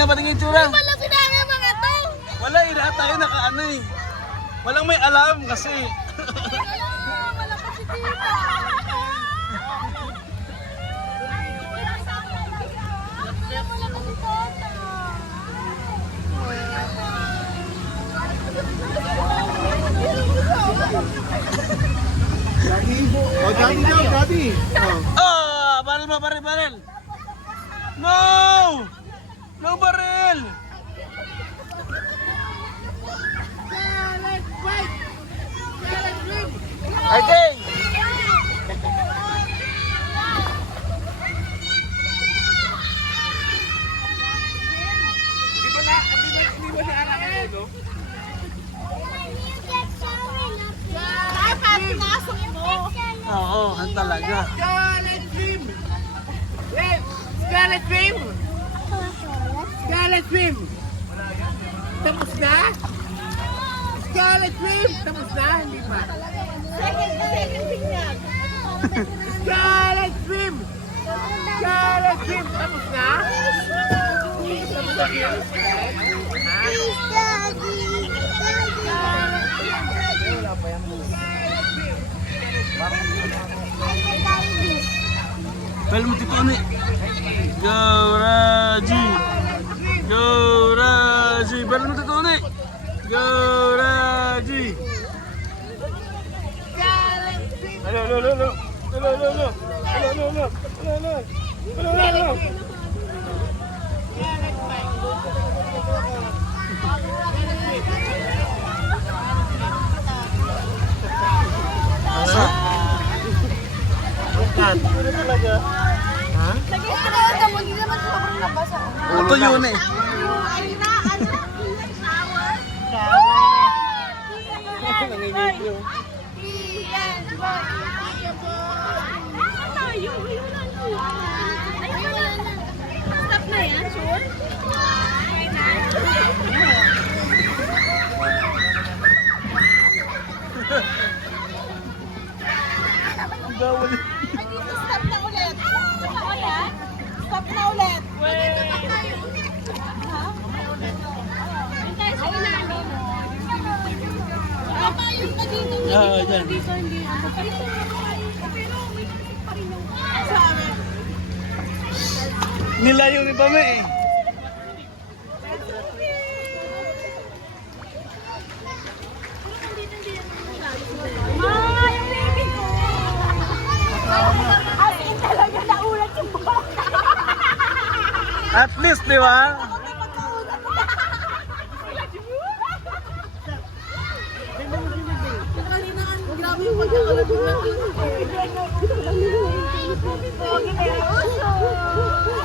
Tingnan ba yung itsura? Wala sinabi mga to. Wala, lahat tayo nakaano eh. Walang may alam kasi. Wala pa si tita. Wala pa si tata. Oh, daddy daw, daddy. Oh. Oh, baril mo, baril, baril. No! No baril! I think. Oo, ang talaga. Scarlet Dream! Scarlet Dream! Scarlet Dream! Tapos na? Scarlet Dream! Tapos na? Hindi pa. Scarlet Dream! Scarlet Dream! Tapos na? Tapos na yun? Bel mo tito ni. Go Raji. Go Raji. Bel mo tito ni. Go Raji. Hello, hello, hello. Hello, hello, hello. Hello, hello, hello. Hello, hello. Hello, hello. Ano talaga? Ha? Hindi naman sobrang nabasa. Ito yun eh. Stop na yan, sure? Bawal. Stop na ulit. Stop na ulit. Dito pa tayo. Ha? Tayo sa ilalim. Tama yung na dito. Dyan. Dito hindi. Dito. Pero may kasi pa rin yung sabi. Nilayo ni Pame eh. Yung baby ko. As in talaga naulat yung buhok. At least, di ba? Kanina ang grabe yung pagkakalat yung natin. Pogi na yung uso.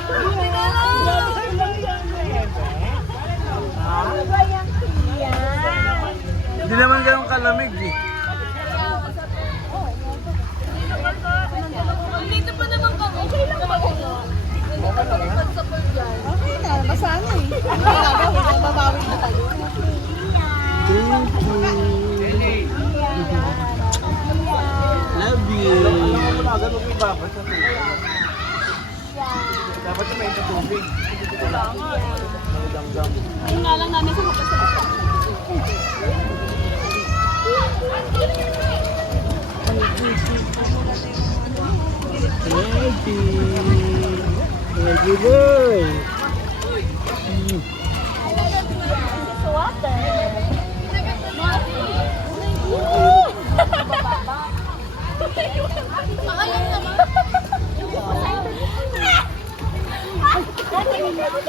Pogi na lang. Ano ba yung tiyan? Hindi naman ganun kalamig eh. Dito pa naman kami. Okay lang ba kayo? Okay na, masana eh. Ano yung gagawin? Mababawi na tayo. Love you. Alam mo na agad, huwag may babas sa tubig. Dapat na may tubig. Ayun nga lang namin sa kapasalasan. Ready boy.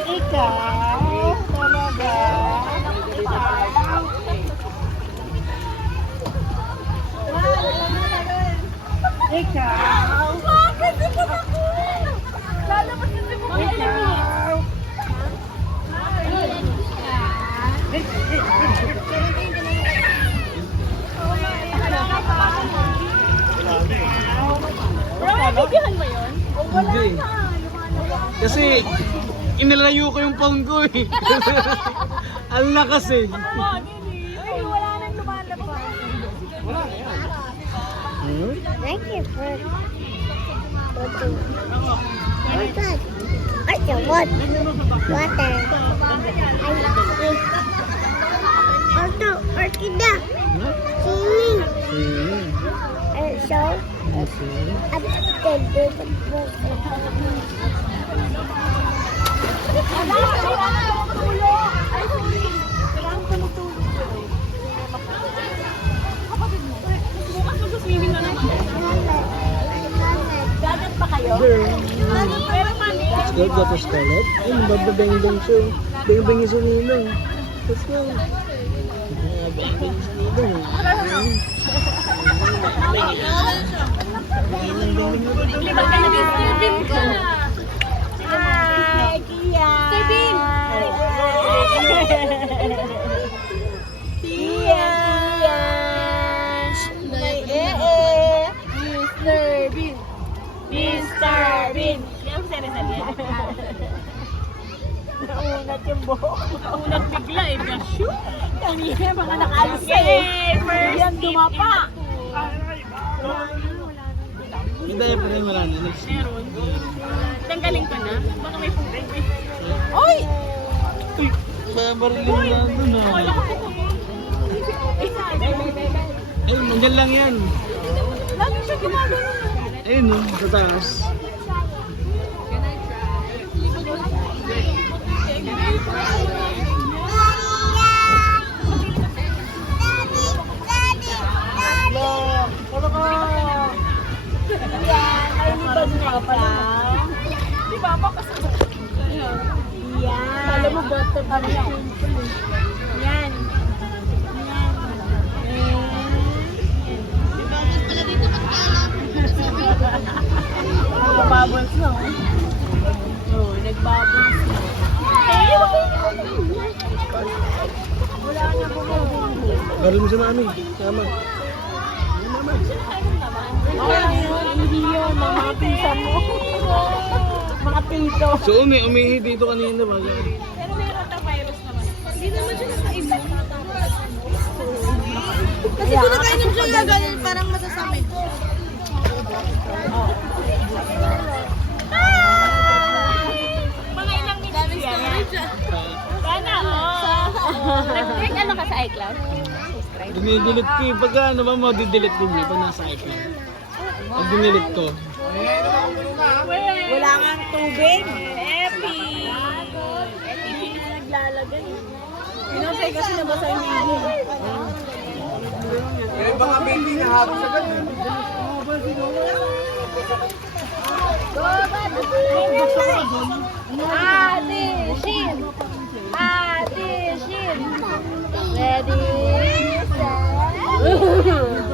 Ikaw, talaga. Ikaw. Bakit ito ako? Lalabas kasi mo ikaw. Bro, nabibigyan mo yun? Hindi. Kasi inilayo ko yung phone ko eh. Ang lakas eh. Ay, wala nang lumalabas. Thank you for photo. Ay, God. Ay! What? Water. Orto, orchida. Swimming. So, at the Dagat pa kayo? Pero mami, Let's go, go to Scarlett. Ay, mababeng-beng siya. Beng-beng yung sinino. Let's go. Beng-beng yung sinino. di ba ka nag-stream ka? Hi, Kia! Steven! Kia! Mr. Bean! Mr. Bean! Hindi ako sari-sari yan. Naunat yung buhok. Naunat bigla eh. Shoot! Kanina mga nakalsa eh. First yan dumapa. Hindi tayo pa rin marami. Meron. Tanggalin ka na. Baka may puti. Oy! Uy, babarilin na doon ah. Ayun, nandyan lang yan. Lagi siya gumagano. Ayun oh, sa taas. Nailibad nga pala. Di ba ako kasi? Yan. Alam mo ba ito kami? Yan. Nagbabbles na. Oo, nagbabbles na. Wala na bumabili. Baril mo sa mami. Tama. Hindi yun, mga pinsan mo. Mga pinto. So, umihi dito kanina ba? Pero may rotavirus naman. Hindi naman siya nakaisa. Kasi kung nakainom siya gaganin, parang masasabi. Mga ilang minutes yan. Sana, Nag-break ano ka sa iCloud? Dinidelete ko eh. Pagka ano ba, madidelete din niya pag nasa iCloud. Pag dinidelete ko. Wala nga tubig. Epi. Epi. Naglalagay. Pinapay kasi nabasa yung video. Eh, baka baby na habos agad. Addition! Addition! Ready, set,